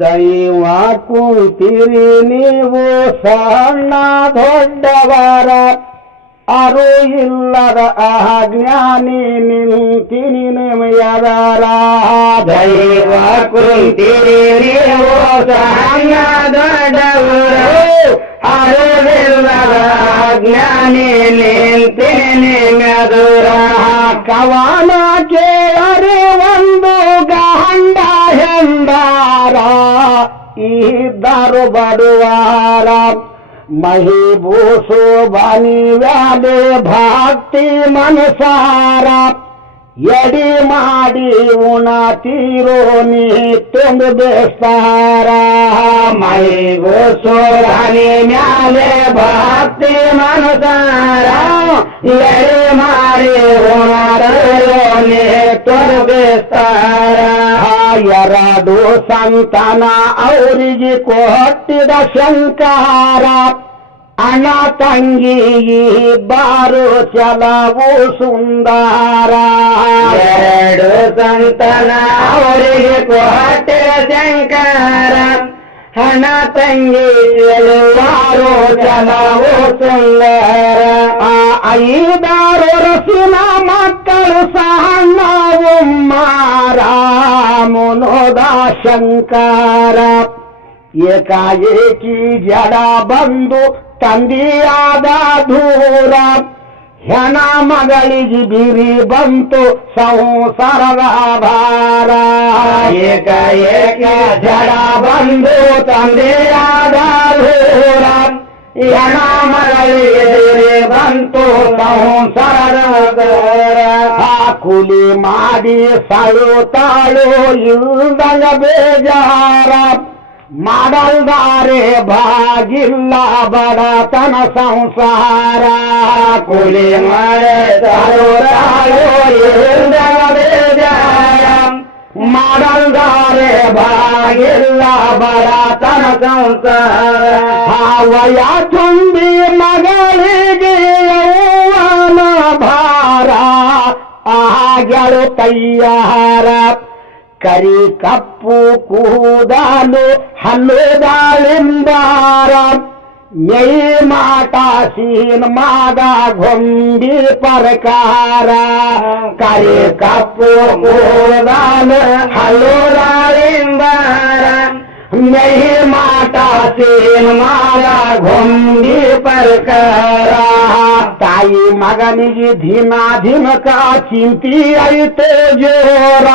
ದೈವ ಕುಂತಿರಿ ನೀವು ಸಣ್ಣ ದೊಡ್ಡವರ ಅರು ಇಲ್ಲದ ಅಜ್ಞಾನಿ ನಿಂತಿನಿ ನಿಮಯದರ. ದೈವ ಕುಂತಿರಿ ನೀವು ಸಣ್ಣ ದೊಡ್ಡವರ ಅರು ಇಲ್ಲದ ಜ್ಞಾನಿ ನಿಂತೇನೆ ನಿಮಯದರ. ಕವನ ಕೇಳರೆ ಒಂದು ಇದ್ದರು ಬಡುವಾರ ಮಹಿಭೂಸು ಬನಿ ವ್ಯಾಲೆ ಭಕ್ತಿ ಮನಸಾರ ಎಡಿ ಮಾಡಿ ಉಣ ತೀರೋ ನೀ ತುಂಬ ಬೇಸ್ತಾರ ಮೈಗೋ ಸೋರಾನಿ ಮ್ಯಾಲೆ ಭಕ್ತಿ ಮನಸಾರ ಎಳೆ ಮಾರಿ ಉಣರಲೋನೆ ತೊರಬೇಸ್ತಾರ ಎರಡು ಸಂತನ ಅವರಿಗೆ ಕೊಟ್ಟಿದ ಶಂಕಾರ ಅಣ್ಣ ತಂಗಿ ಬಾರು ಚಲವು ಸುಂದರ. ಎರಡು ಸಂತನ ಅವರಿಗೆ ಕೊಟ್ಟೆ ಶಂಕರ ಹಣ ತಂಗಿ ಎಲ್ಲಾರು ಚಲವು ಸುಂದರ ಆ ಐದಾರು ರಸಿನ ಮಕ್ಕಳು ಸಹಣ್ಣವು ಮಾರ ಮುನೋದ ಶಂಕರ ಏಕಾಏಕಿ ಜಡ ಬಂದು ತಂದೆಯಾದ ದೂರ ಹೆಣ ಮಗಳಿಗೆ ಬಿರಿ ಬಂತು ಸಂಸಾರದ ಭಾರ ಏಕ ಏಕ ಜಡ ಬಂದು ತಂದೆಯಾದ ಯಣ ಮಗಳಿಗೆ ಬಂತು ಸಂಸಾರದ ಆ ಕುಲಿ ಮಾಡಿ ಸಳು ತಾಳು ಇಲ್ದಂಗ ಬೇಜಾರ. ಮಾಡಲ್ದಾರೆ ಭಾಗಿಲ್ಲ ಬಡತನ ಸಂಸಾರ. ಕುಲಿ ಮಳೆ ಮಾಡಲ್ದಾರೆ ಬಾಗಿಲ್ಲ ಬಡತನ ಸಂಸಾರ. ಹಾವಯ ತುಂಬಿ ಮಗಳಿಗೆ ಭಾರ. ಆಗಳು ತಯ್ಯಾರ ಕರಿ ಕಪ್ಪು ಕೂದಲು ಹಲ್ಲುದಾಳಿಂಬಾರ ಮೈ ಮಾಟ ಸೀನ್ ಮಾದ ಗೊಂಬಿ ಪ್ರಕಾರ ಕರಿ ಕಪ್ಪು ಕೂದಲು ಹಲುರಾಳಿಂಬಾರ ಮೈ ಮಾಟ ಸೇನ್ ಮಾಲ ಗೊಂಬಿ ಪ್ರಕಾರ ತಾಯಿ ಮಗನಿಗೆ ದಿನ ದಿನಕ ಚಿಂತಿ ಐತೆ ಜೋರ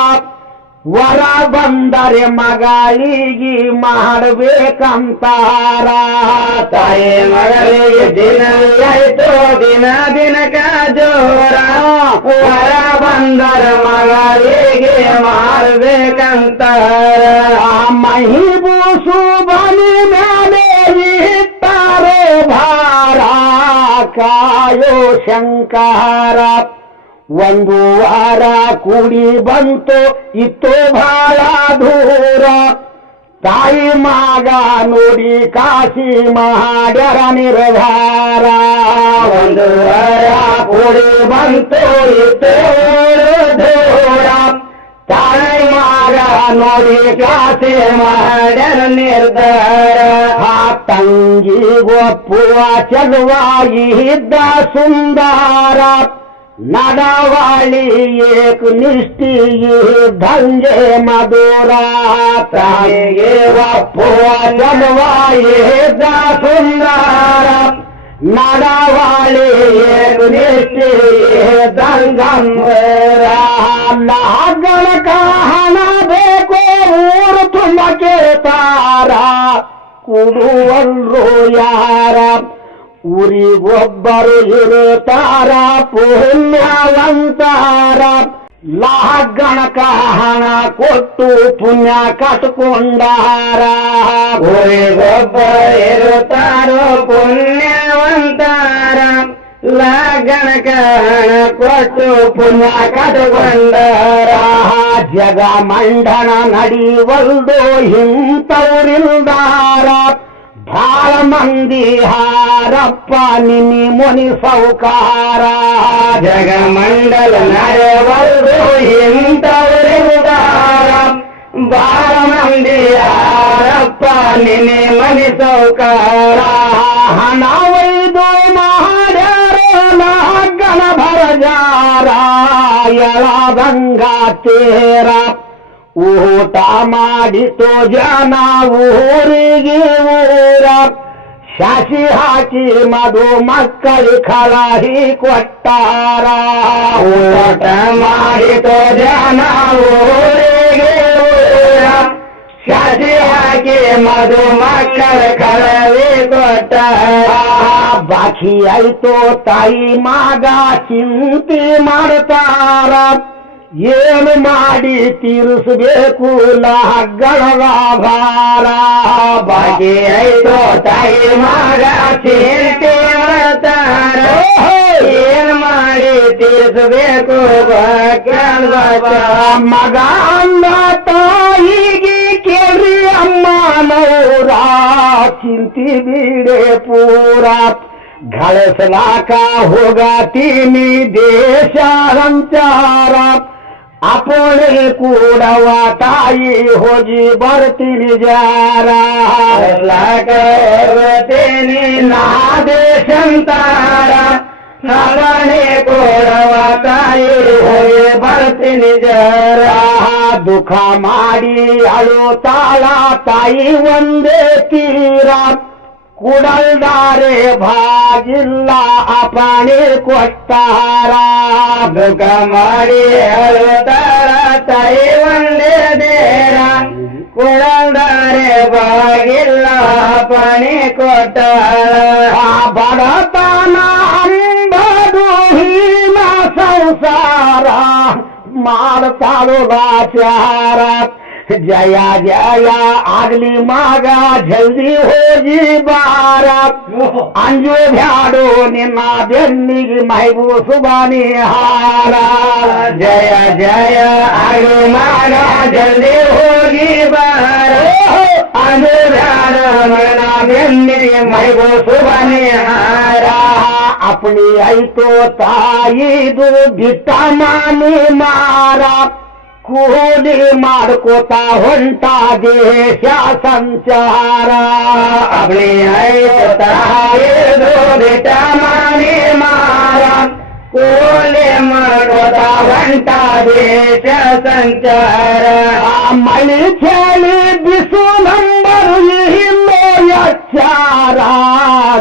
ವರ ಬಂದರೆ ಮಗಳಿಗೆ ಮಾಡಬೇಕಂತಾರ ತಾಯಿ ಮಗಳಿಗೆ ದಿನ ಆಯ್ತು ದಿನ ದಿನಕ ಜೋರ ಹೊರ ಬಂದರ ಮಗಳಿಗೆ ಮಾಡ್ಬೇಕಂತಾರ ಆ ಮಹಿಬೂಸು ಬಲಿ ಮೇಲೆ ಇಟ್ಟಾರೆ ಭಾರ ಕಾಯೋ ಶಂಕಾರ ಒಂದು ವಾರ ಕೂಡಿ ಬಂತು, ಇತ್ತು ಬಹಳ ದೂರ. ತಾಯಿ ಮಗ ನೋಡಿ ಕಾಶಿ ಮಾಡ್ಯರ ನಿರ್ಧಾರ. ಒಂದು ವಾರ ಕೂಡಿ ಬಂತು, ಇತ್ತು ದೂರ. ತಾಯಿ ಮಗ ನೋಡಿ ಕಾಸೆ ಮಾಡ್ಯಾರ ನಿರ್ಧಾರ. ಆ ತಂಗಿ ಒಪ್ಪುವ ಚಲುವಾಗಿ ಇದ್ದ ಸುಂದರ. ना वारी एक निष भंगे मदोरा पुर जलवाय सुंदर। सुंदी एक निश्चि तुम के तारा। कुलो यारा। ಊರಿಗೊಬ್ಬರು ಇರುತ್ತಾರ ಪುಣ್ಯವಂತಾರ. ಲಾಗಣಕ ಹಣ ಕೊಟ್ಟು ಪುಣ್ಯ ಕಟ್ಕೊಂಡಾರ. ಊರಿಗೊಬ್ಬರು ಇರುತ್ತಾರೋ ಪುಣ್ಯವಂತಾರ. ಲಗಣಕ ಹಣ ಕೊಟ್ಟು ಪುಣ್ಯ ಕಟ್ಕೊಂಡಾರ. ಜಗ ಮಂಡನ ನಡಿವಲ್ದು ಇಂಥವ್ರಿಲ್ದಾರ. ಭಾಳ ಮಂದಿ ಹಾರಪ್ಪ ನಿನ್ನಿ ಮುನಿ ಸೌಕಾರ ಜಗಮಂಡಲ ನರವರು ಇಂಥವರಿರುತ್ತಾರ ಬಾಳ ಮಂದಿ ಯಾರಪ್ಪ ನಿನ್ನೆ ಮನಿ ಸೌಕಾರ ಹಣ ಒಯ್ದು ಮಾಡ್ಯಾರ ಗಣ ಭರಜಾರ ಎಳದಂಗ ತೇರ ಊಟ ಮಾಡಿತು ಜನ ಊರಿಗೆ ಊರ. ಶಾಸಿ ಹಾಕಿ ಮಧು ಮಕ್ಕಳು ಕಳಹಿ ಕೊಟ್ಟಾರ. ಊಟ ಮಾಡಿತು ಜನ ಊರಿಗೆ ಊರ. ಶಾಸಿ ಹಾಕಿ ಮಧು ಮಕ್ಕಳ ಕಳವಿ ಕೊಟ್ಟಾರ. ಬಾಕಿ ಆಯ್ತು ತಾಯಿ ಮಗ ಚಿಂತೆ ಮಾಡ್ತಾರ. ಏನು ಮಾಡಿ ತೀರಿಸಬೇಕು? ಲಗ್ಗಣದ ಭಾರ ಬಗೆ ಐತೋ ತಾಯಿ ಮಾಡ ಮಾಡ್ತಾರ ಏನ್ ಮಾಡಿ ತೀರಿಸಬೇಕು? ಮಗ ಅಮ್ಮ ತಾಯಿಗೆ ಕೇಳಿ ಅಮ್ಮನವರ ಚಿಂತಿ ಬಿಡೆ ಪೂರ. ಗಳಿಸಲಾಕ ಹೋಗತೀನಿ ದೇಶ ಸಂಚಾರ. अपने कूड़वा ताई हो जी बरतीन जारा। करतीन नादे संतारा। अपने कूड़वा ताई हो जी बरतीन जारा। दुख मारी अलो ताला ताई वंदे तीरा। ಕುಡಲ್ದಾರೆ ಭಾಗಿಲ್ಲ ಅಪಾಣಿ ಕೊಟ್ಟಾರ ದುಃಖ ಮಾಡಿ ಅಳುತ್ತಾಳ ತೈ ಒಂದೇ ದೇರ ಭಾಗಿಲ್ಲ ಬಾಗಿಲ್ಲ ಪಣಿ ಕೊಟ್ಟಾಳ ಆ ಬಡತನ ಅಂಬದು ಹೀನ ಸಂಸಾರ. ಮಾಡ್ತಾಳು जया जया आगली मागा जल्दी हो जी बारा। अंजो भ्याडो निना बेन्नी महबू सुबानी हारा। जया जया आगली मागा जल्दी हो जी बारा। अंजो भ्याडो निना बेन्नी महबू सुबानी हारा। अपनी आई तो ताई दू बिटा मानी मारा। ಕೂಲಿ ಮಾಡ್ಕೋತ ಹೊಂಟ ದೇಶ ಸಂಚಾರ ಅವಳಿ ಐತು ತಾಯಿದು ಬಿಟ್ಟ ಮಾನಿ ಮಾರ ಕೋಲೆ ಮಾಡೋದ ಗಂಟ ದೇಶ ಸಂಚಾರ ಆ ಮಳಿ ಚಳಿ ಬಿಸು ನಂಬರು ಇಲ್ಲೋ ಎಚ್ಚಾರ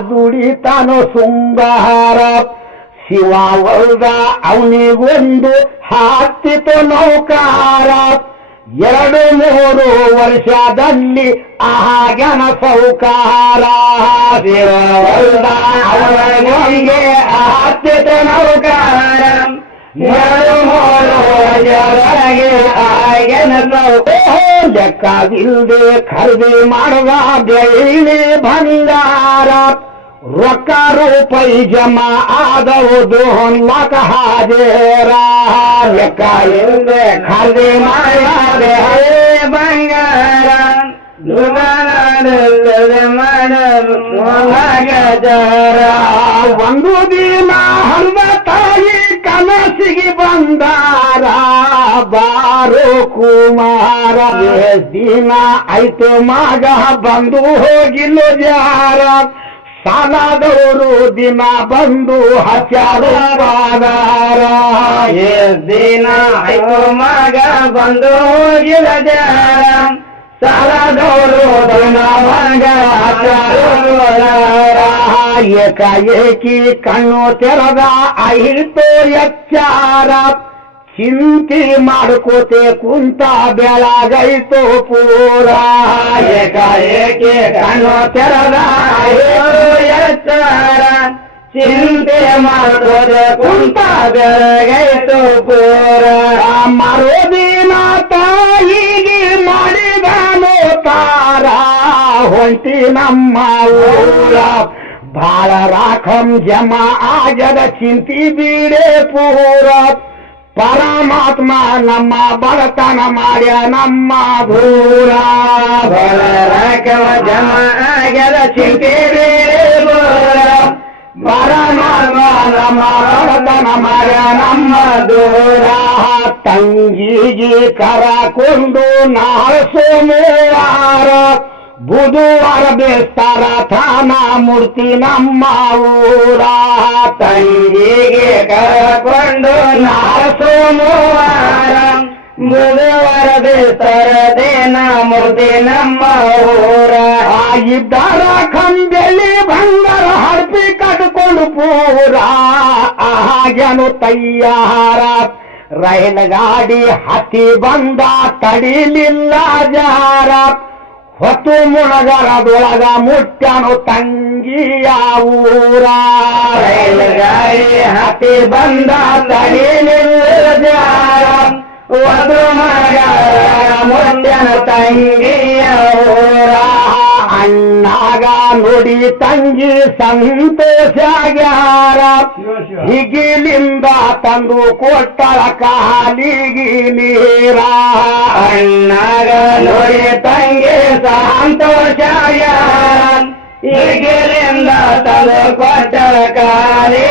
ದುಡಿತಾನು ಸುಂಗಾರ ಶಿವ ಒಲ್ದ ಅವನಿಗೊಂದು ಹತ್ತಿತು ನೌಕಾರ. ಎರಡು ಮೂರು ವರ್ಷದಲ್ಲಿ ಆಗನ ಸೌಕಾರ. ಶಿವ ಒಲ್ದ ಅವನಿಗೆ ಆತ್ಯತ ನೌಕಾರ. ಎರಡು ಮೂರು ಜೊಳಗೆ ಆಗನ ಸೌಕಾರ. ಲೆಕ್ಕವಿಲ್ಲದೆ ಖರೀದಿ ಮಾಡುವ ಬೆಳ್ಳಿ ಬಂಗಾರ ರೊಕ್ಕ ರೂಪಾಯಿ ಜಮಾ ಆದವುದು ಹೊಂದಕ ಹಾಜೇರ. ಲೆಕ್ಕ ಇಲ್ಲದೆ ಖರೀದಿ ಮಾಡದೆ ಬಂಗಾರ. ಒಂದು ದಿನ ಹಲ್ವ ತಾಯಿ ಕನಸಿಗೆ ಬಂದಾರ. ಬಾರು ಕುಮಾರ ದಿನ ಆಯ್ತು ಮಗ ಬಂದು ಹೋಗಿಲ್ಲ ಜಾರ ಸಾಲದವರು ದಿನ ಬಂದು ಹಚ್ಚಾರು ಬಾದಾರ ದಿನ ಆಯ್ತು ಮಗ ಬಂದು ಹೋಗಿಲ್ಲ ಜಾರ ಸಾಲದವರು ದಿನ ಮಗ ಏಕಾಏಕಿ ಕಣ್ಣು ತೆರದ ಆಯಿತು ಎಚ್ಚಾರ ಚಿಂತೆ ಮಾಡ್ಕೋತೆ ಕುಂತ ಬೆಳಗೈತು ಪೂರ ಏಕಾಏಕಿ ಕಣ್ಣು ತೆರದ ಎತ್ತರ ಚಿಂತೆ ಮಾಡೋದ ಕುಂತ ಬೆಳಗೈತು ಪೂರ ಮರುದಿನ ತಾಯಿಗೆ ಮಾಡಿದನು ತಾರ, ಹೊಂಟಿ ನಮ್ಮ ಊರ. ಬಾಳ ರಾಖಂ ಜಮ ಆಗದ ಚಿಂತಿ ಬೀಡೆ ಪೂರ. ಪರಮಾತ್ಮ ನಮ್ಮ ಬಡತನ ಮಾಡ್ಯ ನಮ್ಮ ದೂರ ಬಲರಕವ ಜಮ ಆಗ್ಯದ ಚಿಂತೆ ಬೇರೆ ಬೋರ ಪರಮಾತ್ಮ ನಮ್ಮ ಬಡತನ ಮರ ನಮ್ಮ ದೂರ ತಂಗಿಗೆ ಕರಕೊಂಡು ನಾಳೆ ಸೋಮವಾರ ಬುಧವಾರ ಬೇಸ್ತಾರ ಥಾನ ಮೂರ್ತಿ ನಮ್ಮ ಊರ ತಂಗಿಗೆ ಕರಕೊಂಡು ಸೋಮವಾರ ಬುಧವಾರ ದೇನ ಮೂರ್ತಿ ನಮ್ಮ ಊರ. ಆಗಿದ್ದಾರ ಕಂಬೆಲಿ ಬಂಗಾರ ಹಡ್ಪಿ ಕಟ್ಕೊಂಡು ಪೂರ. ಹಾಗೆನು ತಯ್ಯಾರ. ರೈಲ್ ಗಾಡಿ ಹತ್ತಿ ಬಂದ ತಡಿಲಿಲ್ಲ ಜಾರ. ಹೊತ್ತು ಮುಣಗರದೊಳಗ ಮುಟ್ಟನು ತಂಗಿಯ ಊರ. ಹತ್ತಿ ಬಂದ ವಧು ಮಗ ಮುದ್ದನ ತಂಗಿಯ ಊರ. ಅಣ್ಣಾಗ ನೋಡಿ ತಂಗಿ ಸಂತೋಷಾಗ್ಯಾರ ಹಿಗಿಲಿಂದ ತಂದು ಕೊಟ್ಟಳ ಕಾಲಿಗೆ ನೀರ ಅಣ್ಣಗ ನೋಡಿ ತಂಗಿ ಸಂತೋಷ ಈಗಿಲಿಂದ ತಲೆ ಕೊಟ್ಟಳ ಕಾಲಿ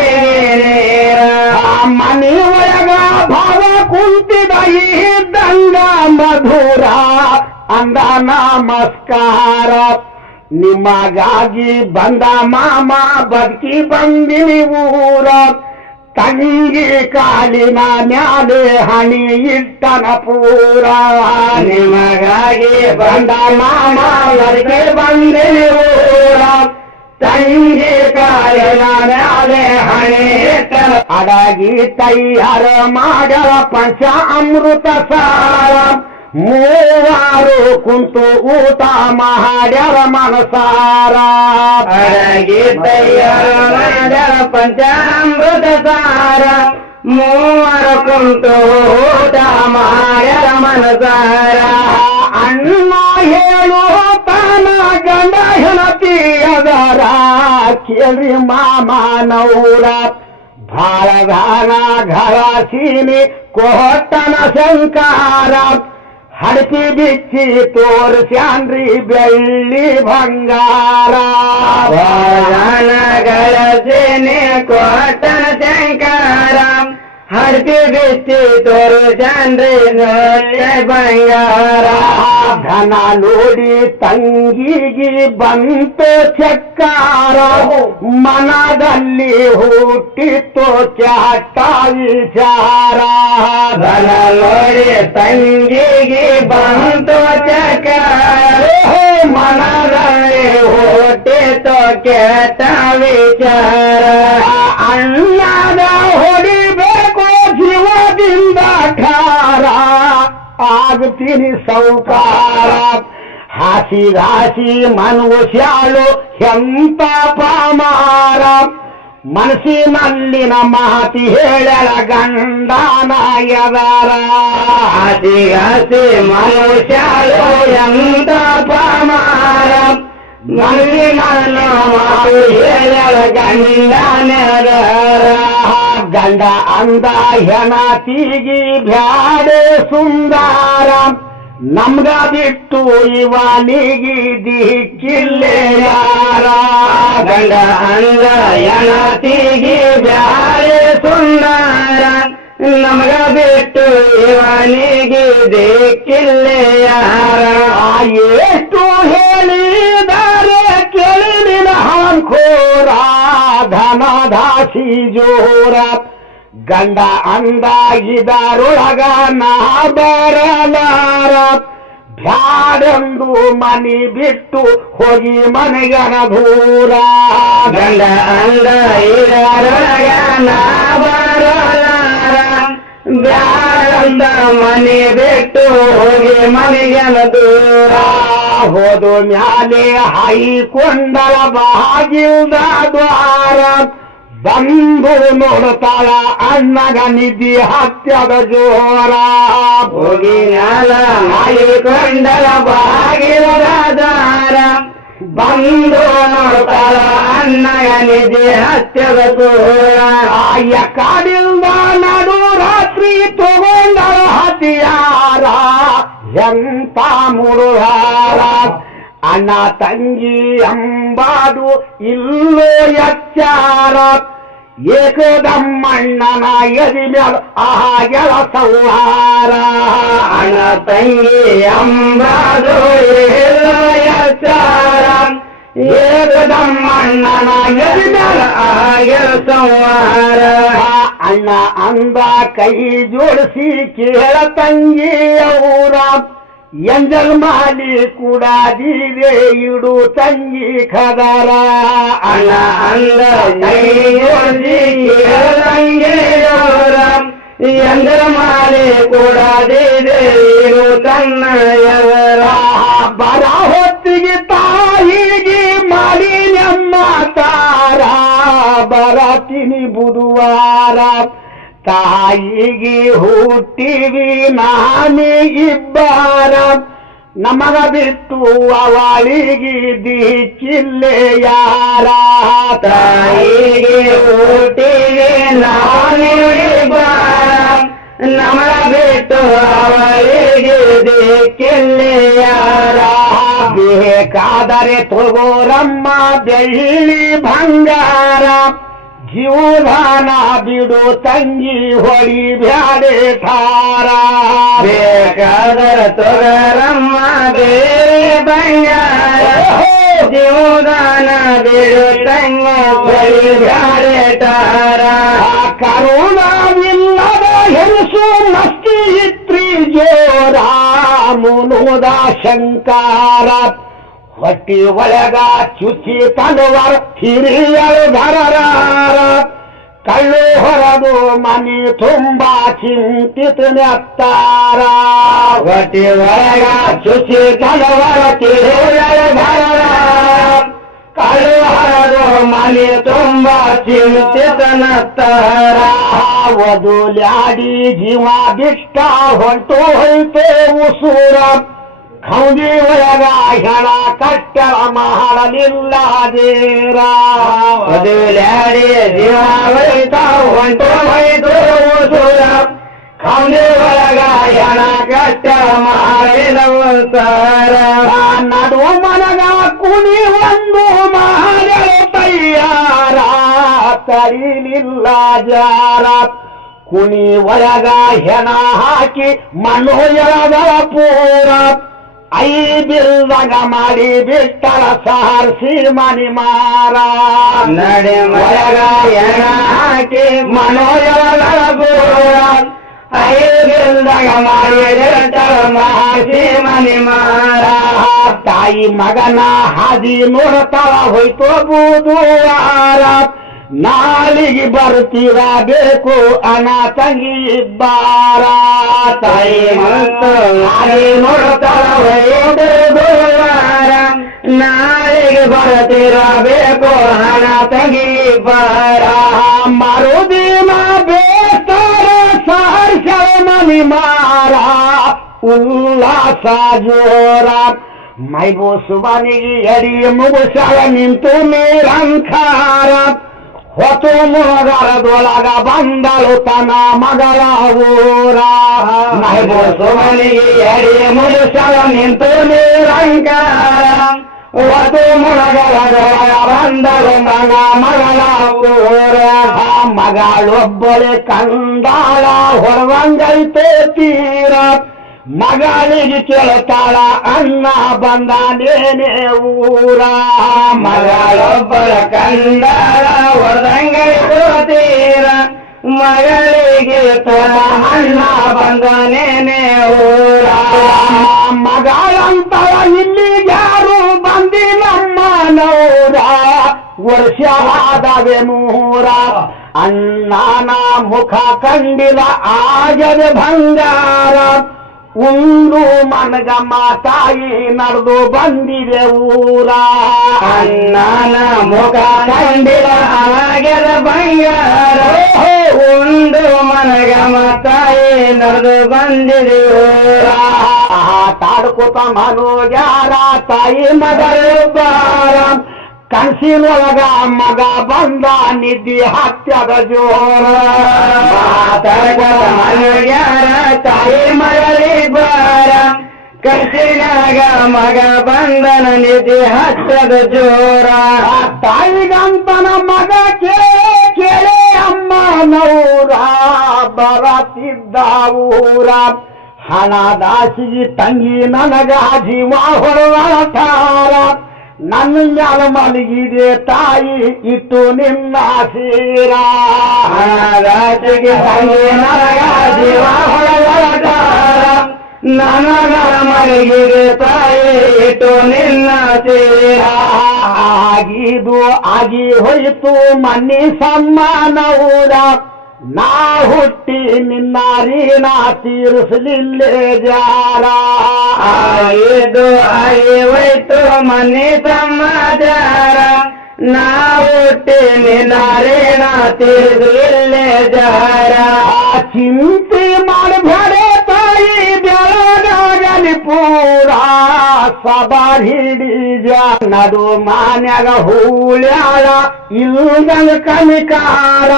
ಆ ಮನೆ ಒಳಗ ಭಾವ ಕುಂತಿದ ಇದ್ದಂಗ ಮಧುರ ಅಂದ ನಮಸ್ಕಾರ ನಿಮಗಾಗಿ ಬಂದ ಮಾಮ ಬದುಕಿ ಬಂದಿನಿ ಊರ ತಂಗಿ ಕಾಲಿನ ಮ್ಯಾಲೆ ಹಣಿ ಇಟ್ಟನ ಪೂರ ನಿಮಗಾಗಿ ಬಂದ ಮಾಮ ಬದುಕಿ ಬಂದಿನಿ ಊರ ತಂಗಿ ಕಾಲಿನ ಮ್ಯಾಲೆ ಹಣಿ ಇಟ್ಟನ ಅಡಗಿ ತಯಾರ ಮಾಡಲ ಪಂಚ ಅಮೃತ ಸಾರ ಮೂವಾರು ಕುಂತು ಊಟ ಮಾಡ್ಯಾರ ಮನಸಾರ. ಮಾಡ್ಯಾರ ಪಂಚಾಮೃತ ಸಾರ. ಮೂವರು ಕುಂತು ಊಟ ಮಾಡ್ಯಾರ ಮನಸಾರ. ಅಣ್ಣ ಹೇಳು ತಾನ ಗಂಡ ಹೆಣತಿ ಕೇಳಿ ಮಾಮಾನೌರ ಭಾಳ ಘನ ಘರ ಸೀನಿ ಕೋಟನ ಶಂಕಾರ. ಹಡಪಿ ಬಿಚ್ಚಿ ತೋರ್ಸ್ಯಾನ್ರಿ ಬೆಳ್ಳಿ ಬಂಗಾರ ವಾಹನಗಳ ಸೇನೆ ಕೋಟನ ಶಂಕರ ಹಡ್ತಿ ಬಿಚ್ಚಿ ತೋರು ಚಂದ್ರಿ ನೋಡ್ಲೆ ಬಂಗಾರ ಧನ ನೋಡಿ ತಂಗಿಗೆ ಬಂತು ಚಕ್ಕಾರ ಮನದಲ್ಲಿ ಹುಟ್ಟಿತ್ತು ಚಾಟ ವಿಚಾರ ಧನ ನೋಡಿ ತಂಗಿಗೆ ಬಂತು ಚಕಾರ ಮನದಲ್ಲಿ ಹುಟ್ಟಿತು ಕೆಟ್ಟ ವಿಚಾರ ಅಣ್ಣದ ಹೊಡಿಬೇಕು ಜೀವದಿಂದ ಠಾರ ಆಗ್ತೀನಿ ಸೌಕಾರ ಹಾಸಿಗಾಸಿ ಮನುಷ್ಯಾಳು ಎಂತ ಪಾಮಾರ ಮನಸ್ಸಿನಲ್ಲಿನ ಮಾತಿ ಹೇಳಲ ಗಂಡನ ಎದರ ಆದಿಗಾಸಿ ಮನುಷ್ಯರು ಎಂತ ಪಮಾರ ಮನಸ್ಸಿನ ಮಾತು ಹೇಳಲ ಗಂಡನರ ಗಂಡ ಅಂದ ಹೆಣತಿಗಿ ಬ್ಯಾಡೆ ಸುಂದರ. ನಮ್ಗ ಬಿಟ್ಟು ಇವನಿಗಿ ದಿಕ್ಕಿಲ್ಲೇ ಯಾರ ಗಂಡ ಅಂದ ಹೆಣತಿಗಿ ಬ್ಯಾಡೆ ಸುಂದರ. ನಮಗ ಬಿಟ್ಟು ಇವನಿಗೆ ದಿಕ್ಕಿಲ್ಲೆ ಯಾರ ಆ ಎಷ್ಟು ಹೇಳಿದರೆ ಕೇಳಿನ ಹಾಂಖೋರ ಧನ ದಾಸಿ ಜೋರ ಗಂಡ ಅಂದಾಗಿದರೊಳಗ ನಾ ಬರಲಾರ ಬ್ಯಾಡೆಂದು ಮನಿ ಬಿಟ್ಟು ಹೋಗಿ ಮನೆಗನ ದೂರ ಗಂಡ ಅಂದ ಇದರೊಳಗ ನಾ ಬರಲಾರ ಬ್ಯಾಡಂದ ಮನೆ ಬಿಟ್ಟು ಹೋಗಿ ಮನೆಗನ ದೂರ ಹೋದು ಮ್ಯಾಲೆ ಹಾಯಿಕೊಂಡಳ ಬಾಗಿಲ್ದ ದ್ವಾರ ಬಂದು ನೋಡ್ತಾಳ ಅಣ್ಣಗ ನಿಧಿ ಹತ್ಯದ ಜೋರ ಹೋಗಿ ನಾಲ ಮಾಡಿಕೊಂಡಲ ಬಾಗಿಲದ ದಾರ ಬಂದು ನೋಡ್ತಾಳ ಅಣ್ಣಗ ನಿಧಿ ಹತ್ಯದ ದೂರ ಆಯ ಕಾಡಿಲ್ದ ನಡು ರಾತ್ರಿ ತಗೊಂಡಳ ಹತಿಯಾರ ಎಂತ ಮುರುಹಾರ ಅಣ್ಣ ತಂಗಿ ಅಂಬಾದು ಇಲ್ಲೋ ಎಚ್ಚಾರ ಏಕದಮ್ಮಣ್ಣನ ಎದಿ ಮ್ಯಾಲ ಆಹಾ ಎಳ ಸಂಹಾರ ಅಣ್ಣ ತಂಗಿ ಎಂಬದು ಎಚ್ಚರ ಏಕದಮ್ಮಣ್ಣನ ಎದಿನ ಆಯ ಸಂವಾರ ಅಣ್ಣ ಅಂದ ಕೈ ಜೋಡಿಸಿ ಕೇಳ ತಂಗಿ ಅವರ ಎಂಜಲ್ ಮಾಡಿ ಕೂಡ ದಿದೆ ಇಡು ತಂಗಿ ಖದರ. ಅಣ್ಣ ಅಂದ ಕೈ ಜೋಡಿಸಿ ಕೇಳಂಗೆಯವರ ಎಂಜಲ್ ಮಾಡಿ ಕೂಡ ದೇದೇನು ತನ್ನಯವರ ಬರ ಹೊತ್ತಿಗೆ ತಾಯಿಗೆ ಮಾಡಿ ನಮ್ಮ ತಾರ ಬರತೀನಿ ಬುಧವಾರ. ತಾಯಿಗೆ ಹುಟ್ಟಿವಿ ನಾನೇ ಇಬ್ಬರ. ನಮಗ ಬಿಟ್ಟು ಅವಳಿಗೆ ದಿಕ್ಕಿಲ್ಲೆ ಯಾರ. ತಾಯಿಗೆ ಹುಟ್ಟಿವಿ ನಾನೇ ಬಾರ ನಮಗ ಬಿಟ್ಟು ಅವಳಿಗೆ ದಿಕ್ಕಿಲ್ಲೆಯಾರ ಬೇಕಾದರೆ ತಗೋರಮ್ಮ ಬೆಳ್ಳಿ ಬಂಗಾರ ಜೀವದಾನ ಬಿಡು ತಂಗಿ ಹೊಡಿ ಬ್ಯಾಡೆ ಠಾರ ಬೇಕಾದರ ತೊಗರಮ್ಮ ಬೇರೆ ಬಂಗಾರ ಜೀವದಾನ ಬಿಡು ತಂಗ ಬಳಿ ಬ್ಯಾರೆ ತಾರ ಕರುಣವಿಲ್ಲದ ಇತ್ರಿ ಜೋರ ಮುನುದ ಶಂಕಾರ. ಹೊಟ್ಟಿ ಒಳಗ ಚುಚ್ಚಿ ತನುವರ ಹಿರಿಯರು ಧರರಾರ. ಕಳ್ಳು ಹೊರದು ಮನೆ ತುಂಬಾ ಚಿಂತಿತ ನೆತ್ತಾರ. ಹೊಟ್ಟಿ ಒಳಗ ಚುಚ್ಚಿ ತನುವರ ಹಿರಿಯರು ಧರ ಕಳು ಹರದು ಮನೆ ತುಂಬ ಚಿಂತಿತನತ್ತಾರ ವದುಲ್ಯಾಡಿ ಜೀವ ಬಿಷ್ಟ ಹೊಂಟು ಹೋಯ್ತೆ ಉಸೂರ. ಖೌದಿ ಒಳಗ ಹೆಣ ಕಟ್ಟರ ಮಾಡಲಿಲ್ಲ ದೇರ ಮದುವೆಲಾಡಿ ಜೀವ ಹೋಯ್ತ ಹೊಂಟು ಹೋಯ್ತು ಸುರ ಕೌಂದಿ ಒಳಗ ಹೆಣ ಕಟ್ಟ ಮಾಡಿದವಸಾರ ನಡು ಮನಗ ಕುಣಿ ಒಂದು ಮಾಡಲು ತಯ್ಯಾರ ತಡಿಲಿಲ್ಲ ಜಾರ ಕುಣಿ ಒಳಗ ಹೆಣ ಹಾಕಿ ಮಣ್ಣು ಎಳದರ ಪೂರ ಐ ಬಿಲ್ದಾಗ ಮಾಡಿ ಬಿಟ್ಟರ ಸಾರಿಸಿ ಮನಿ ಮಾರ ನಡೆ ಒಳಗ ಹೆಣ ಹಾಕಿ ಮನೋಯಗಳ ಗೋರ ಐದಿಲ್ದಾಗ ಮಾಡಿ ಮಾಸಿ ಮನಿ ಮಾರ ತಾಯಿ ಮಗನ ಹಾದಿ ನೋಡ್ತಾಳ ಹೋಯ್ತು ಬುಧವಾರ ನಾಳಿಗೆ ಬರ್ತೀರ ಬೇಕು ಅನ ತಂಗಿ ಇಬ್ಬಾರ ತಾಯಿ ಮತ್ತು ನಾಯಿ ನೋಡ್ತಾಳ ಹೋಯ್ತು ಗುರುವಾರ ನಾಳೆಗೆ ಬರ್ತಿರಬೇಕು ಹಣ ತೆಗಿ ಬರ ಮರುದಿನ ಬೇಸ್ತರ আমি মারা, উল্লাস জোরা মাইবো সুবানি এড়িয়ে মুবো সারা নিন্তু মেরান খারা। হত মোগার দোলাগা বান্দাল তানা মাগারা ওরা মাইবো সুবানি এড়িয়ে মুবো সারা নিন্তু মেরান খারা। ಮಗಳೊಬ್ಬಳೆ ಕಂದಾಳ ಹೊರವಂಗೈತೆ ತೀರ ಮಗಳಿಗೆ ಕೇಳ್ತಾಳ ಅನ್ನ ಬಂದಾನೇನೆ ಊರ ಮಗಳೊಬ್ಬಳ ಕಂದಳ ಹೊರದಂಗೈ ತೀರ ಮಗಳಿಗೆ ತೋಮ ಅಣ್ಣ ಬಂದನೇನೆ ಊರ ಮಗಳಂತಳ ಇಲ್ಲಿ ಯಾರು ಬಂದಿ ನಮ್ಮ ನೌರ ವರ್ಷ ಆದವೆ ಮೂರ ಅಣ್ಣನ ಮುಖ ಕಂಡಿದ ಆಯದ ಭಂಗಾರ ಉಂಡು ಮನಗ ತಾಯಿ ನಡೆದು ಬಂದಿದೆ ಊರ. ಅಣ್ಣನ ಮುಖ ಕಂಡಿರ ಆಗ್ಯದ ಬಂಗಾರ. ಉಂಡು ಮನಗ ತಾಯಿ ನಡೆದು ಬಂದಿದೆ ಊರ. ತಾಡ್ಕೊತ ಮನೋಗ್ಯಾರ ತಾಯಿ ಮಗಳಿಬ್ಬಾರ ಕನ್ಸಿನೊಳಗ ಮಗ ಬಂದ ನಿಧಿ ಹತ್ಯದ ಜೋರ. ತಾಯಿ ಮರಳಿ ಬಾರ. ಕಸಿನಾಗ ಮಗ ಬಂದನ ನಿಧಿ ಹತ್ಯದ ಜೋರ. ತಾಯಿಗಂತನ ಮಗ ಕೇಳಿ ಅಮ್ಮ ನಮ್ಮನೌರ ಬರತಿದ್ದ ಊರ. ಹಣದಾಸಿಗೆ ತಂಗಿ ನನಗ ಜೀವ ಹೊರಟಾರ ನನ್ನ ಮ್ಯಾಲ ಮಲಗಿದೆ ತಾಯಿ ಇಟ್ಟು ನಿನ್ನ ಸೀರ ರಾಜಿಗೆ ತಂಗಿ ನನಗ ಮಲಗಿದೆ ತಾಯಿ ಇಟ್ಟು ನಿನ್ನ ಸೀರಾ ಆಗಿದು ಆಗಿ ಹೋಯಿತು ಮನಿ ಸಮ್ಮನೌರ ನಾ ಹುಟ್ಟಿ ನಿನ್ನ ರೀಣ ತೀರಿಸಲಿಲ್ಲೇ ಜಾರ. ಆಯಿ ಹೋಯ್ತು ಮನೆ ಸಮಾಚಾರ. ನಿನ್ನ ನಾರೇಣ ತೀರಿಸಲಿಲ್ಲೇ ಜಾರ. ಚಿಂತೆ ಮಾಡಬೇಡ ತಾಯಿ ಬೆಳಗಾಗಲಿ ಪೂರ ಸಬಾರ್ ಹಿಡಿದ ನಡು ಮಾನ್ಯಾಗ ಹೂಳ್ಯಾಳ ಇಲ್ದಂಗ ಕನಿಕಾರ.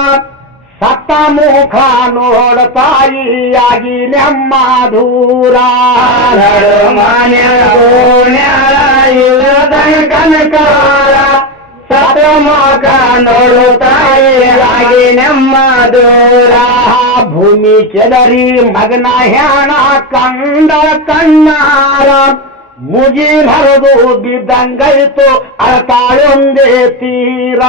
ಸತ್ತ ಮುಖ ನೋಡ ತಾಯಿಯಾಗಿ ನೆಮ್ಮ ದೂರ ಮಾನ್ಯ ಕನಕಾರ ಸತ ಮುಖ ನೋಡು ತಾಯಿಯಾಗಿ ನಮ್ಮ ದೂರ ಭೂಮಿ ಕೆದರಿ ಮಗನ ಹ್ಯಾಣ ಕಂಡ ಕಣ್ಣಾರ. ಮುಗಿ ಹರಿದು ಬಿದ್ದಂಗೈತು ಅಳತಾಳೊಂದೇ ತೀರ.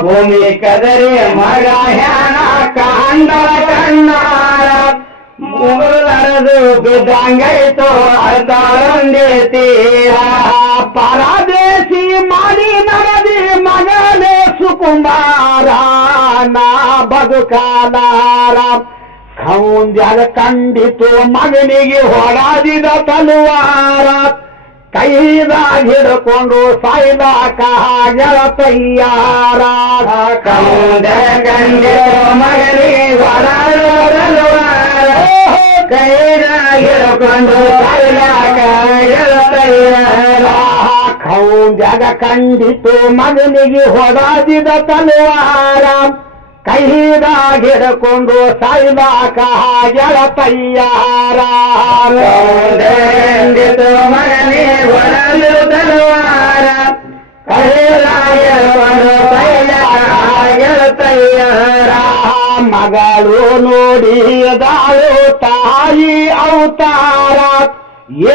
ಭೂಮಿ ಕದರಿ ಮಗ ಹ್ಯಾಣ ಕಾಂಡಲ ಕಣ್ಣಾರ. ಮೂಲರದು ಬಿದ್ದಂಗೈತು ಅಳತಾಳೊಂದೇ ತೀರ. ಪರದೇಶಿ ಮಾಡಿ ನರದಿ ಮಗನೇ ಸುಕುಮಾರ ನಾ ಬದುಕಾಲಾರ. ಕೌಂದ್ಯಾಗ ಕಂಡಿತು ಮಗನಿಗೆ ಹೊಡಾದಿದ ತಲುವಾರ. ಕೈದಾಗ ಹಿಡ್ಕೊಂಡು ಸಾಯ್ದಾಕ ಗೆಳತಯ್ಯಾರ ಕೌಂದ ಗಂಡೆ ಮಗನಿ ಹಿಡ್ಕೊಂಡು ಕೈರಾಗಿರಕೊಂಡು ಕೈಲಾಕ ಗೆಳತಯ್ಯಾರ ಕೌಂದ್ಯಾಗ ಕಂಡಿತು ಮಗನಿಗೆ ಹೊಡಾದಿದ ತಲುವಾರ. ಕೈದಾಗ ಹಿಡ್ಕೊಂಡು ಸಾಯ್ದಾಕ ಗೆಳತಯ್ಯಾರ ತಯ್ಯಾರ ಮಗನಿ ಹೊರಲು ತಲುವಾರ. ಕೈಲಾಗಿರಕೊಂಡು ಕೈಲಾಕ ಗೆಳತಯ್ಯಾರ ಮಗಳು ನೋಡಿದಾಳು ತಾಯಿ ಅವತಾರ.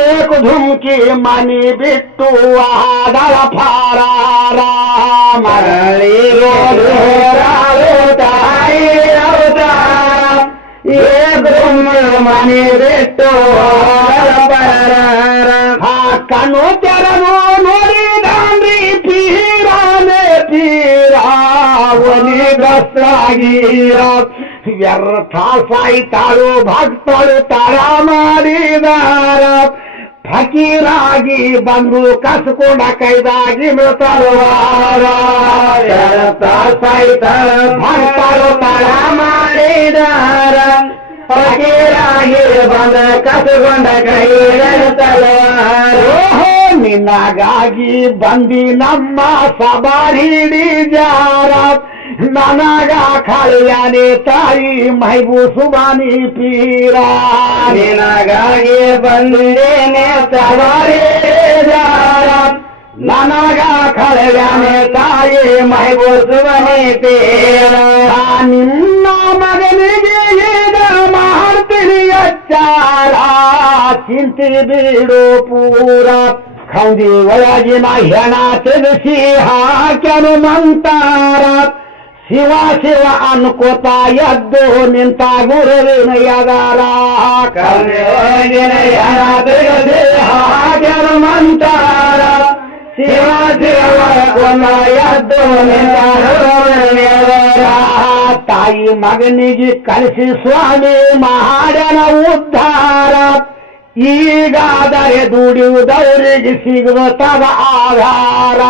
ಏಕ ಧುಮ್ಕಿ ಮನಿ ಬಿಟ್ಟು ಆದಳ ಫಾರಾರ ಮರಳಿಗೆ ಏ ಬ್ರಹ್ಮ ಮನೆ ಬಿಟ್ಟು ಪರಾರ ಆ ಕಣ್ಣು ತೆರನು ನೋಡಿದಾನ್ರಿ ಪೀರಾನೆ ಪೀರಾವನಿ ದಸ್ರಾಗೀರ ವ್ಯರ್ಥ ಸಾಯ್ತಾಳು ಭಕ್ತಳು ತಡ ಮಾಡಿದಾರ ಫಕೀರಾಗಿ ಬಂದು ಕಸ್ಕೊಂಡ ಕೈದಾಗಿ ಭಕ್ತರು ತಳ ಮಾಡಿದಾರ. ಹಕೀರಾಗಿ ಬಂದ ಕಸಗೊಂಡ ಕೈ ತಲವಾರ ಓಹೋ, ನಿನಗಾಗಿ ಬಂದಿ ನಮ್ಮ ಸಬಾರಿಡಿ ಜಾರ. ನನಗ ಕಲ್ಯಾಣಿ ತಾಯಿ ಮೈಬು ಸುಬಾನಿ ಪೀರ ನಿನಗಾಗಿ ಬಂದಿದ್ದೇನೆ ಸವಾರಿ ಜಾರ ನನಗ ಕಲ್ಯಾಣಿ ತಾಯಿ ಮೈಬು ಸುಬಾನಿ ಪೀರ ನಿನ್ನ ಮಗನಿಗೆ ಈಗ ಮಾಡ್ತೀನಿ ಎಚ್ಚಾರ ಚಿಂತೆ ಬಿಡು ಪೂರ ಖೌಂದಿ ಒಳಗಿನ ಹೆಣ ತಿಳಿಸಿ ಹಾಕ್ಯನು ಮಂತಾರ ಶಿವ ಶಿವ ಅನ್ಕೋತ ಎದ್ದು ನಿಂತ ಗುರುವಿನ ಎದಾರ ಕವಿಯೋಗಿನ ಯಾರ ಬಿಡದೆ ಹಾಗೆನು ಮಂತಾರ. ಶಿವ ಶಿವ ಎದ್ದು ನಿಂತ ತಾಯಿ ಮಗನಿಗೆ ಕಳಿಸಿ ಸ್ವಾಮಿ ಮಹಾಜನ ಉದ್ಧಾರ. ಈಗಾದರೆ ದುಡಿಯುವುದವರಿಗೆ ಸಿಗುವ ತದ ಆಧಾರ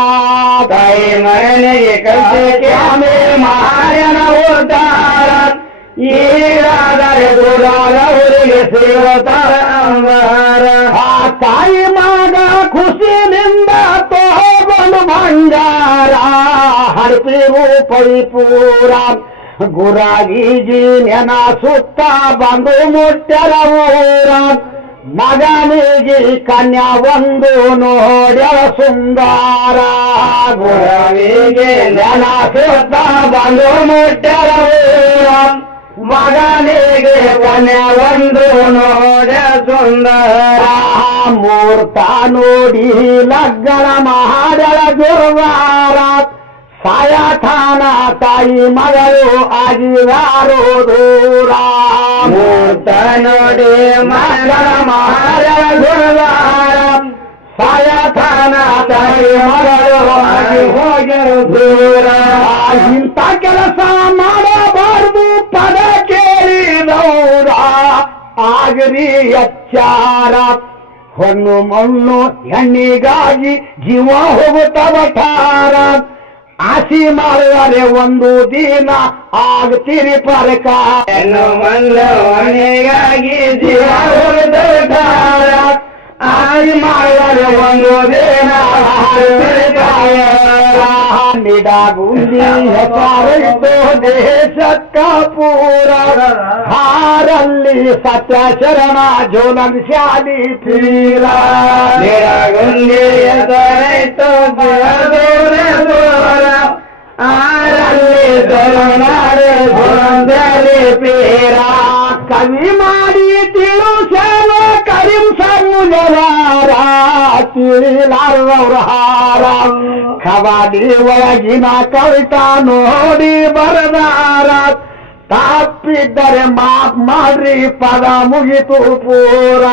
ತಾಯಿ ಮಗನಿಗೆ ಕಲಿಕೆ ಮಾಯನ ಉದ್ಧಾರ ಈಗಾದರೆ ದುರಾದವರಿಗೆ ಸಿಗುತ್ತಾರ ಆ ತಾಯಿ ಮಗ ಖುಷಿನಿಂದ ತೋಗೊಂಡು ಬಂಗಾರ ಹಡಪಿ ರೂಪೈ ಪೂರ ಗುರಾಗೀಜಿ ನೆನ ಸುತ್ತ ಬಂದು ಮುಟ್ಟರ ಊರ ಮಗನಿಗೆ ಕನ್ಯಾ ಒಂದು ನೋಡ ಸುಂದರ ಗುರವಿಗೆ ನೆನಸುತ್ತ ಬಂದು ಮುಟ್ಟರ ಮಗನಿಗೆ ಕನ್ಯಾ ಒಂದು ನೋಡ ಸುಂದರ ಮೂರ್ತ ನೋಡಿ ಲಗ್ನ ಮಹಾಜಳ ಗುರುವಾರ. ಸಾಯಥಾನ ತಾಯಿ ಮಗಳು ಆಗಿದಾರೋ ದೂರ ಮೂರ್ತ ನೋಡಿ ಮಗಳ ಮಾಡಳ ಗುರುವಾರ ಸಾಯಥಾನ ತಾಯಿ ಮಗಳು ಆಗಿ ಹೋಗರು ದೂರ ಇಂಥ ಕೆಲಸ ಮಾಡಬಾರ್ದು ಪದ ಕೇಳಿದೌರ ಆಗರಿ ಎಚ್ಚಾರ ಹೊಣ್ಣು ಮಣ್ಣು ಹೆಣ್ಣಿಗಾಗಿ ಜೀವ ಹೋಗುತ್ತವ ಠಾರ ಆಸಿ ಮಾಡಿದರೆ ಒಂದು ದಿನ ಆಗ್ತೀರಿ ಪರಕ ಹೆಣ್ಣು ಮಲ್ಲವನಿಗಾಗಿ ಜೀವ ಹೊರದಾರ ಆಸಿ ಮಾಡಿದರೆ ಒಂದು ದಿನ निडा गुंजी हसारितो देशत कपूर हारल्ली सत्य शरण जोलन शाली पीरा निडा गुंजी हसारितो ತಿಳಿಲಾರವ್ರ ಹಾರ ಕವಾಡಿ ಒಳಗಿನ ಕವಿತ ನೋಡಿ ಬರದಾರ ತಪ್ಪಿದ್ದರೆ ಮಾಪ್ ಮಾಡ್ರಿ ಪದ ಮುಗಿತು ಪೂರ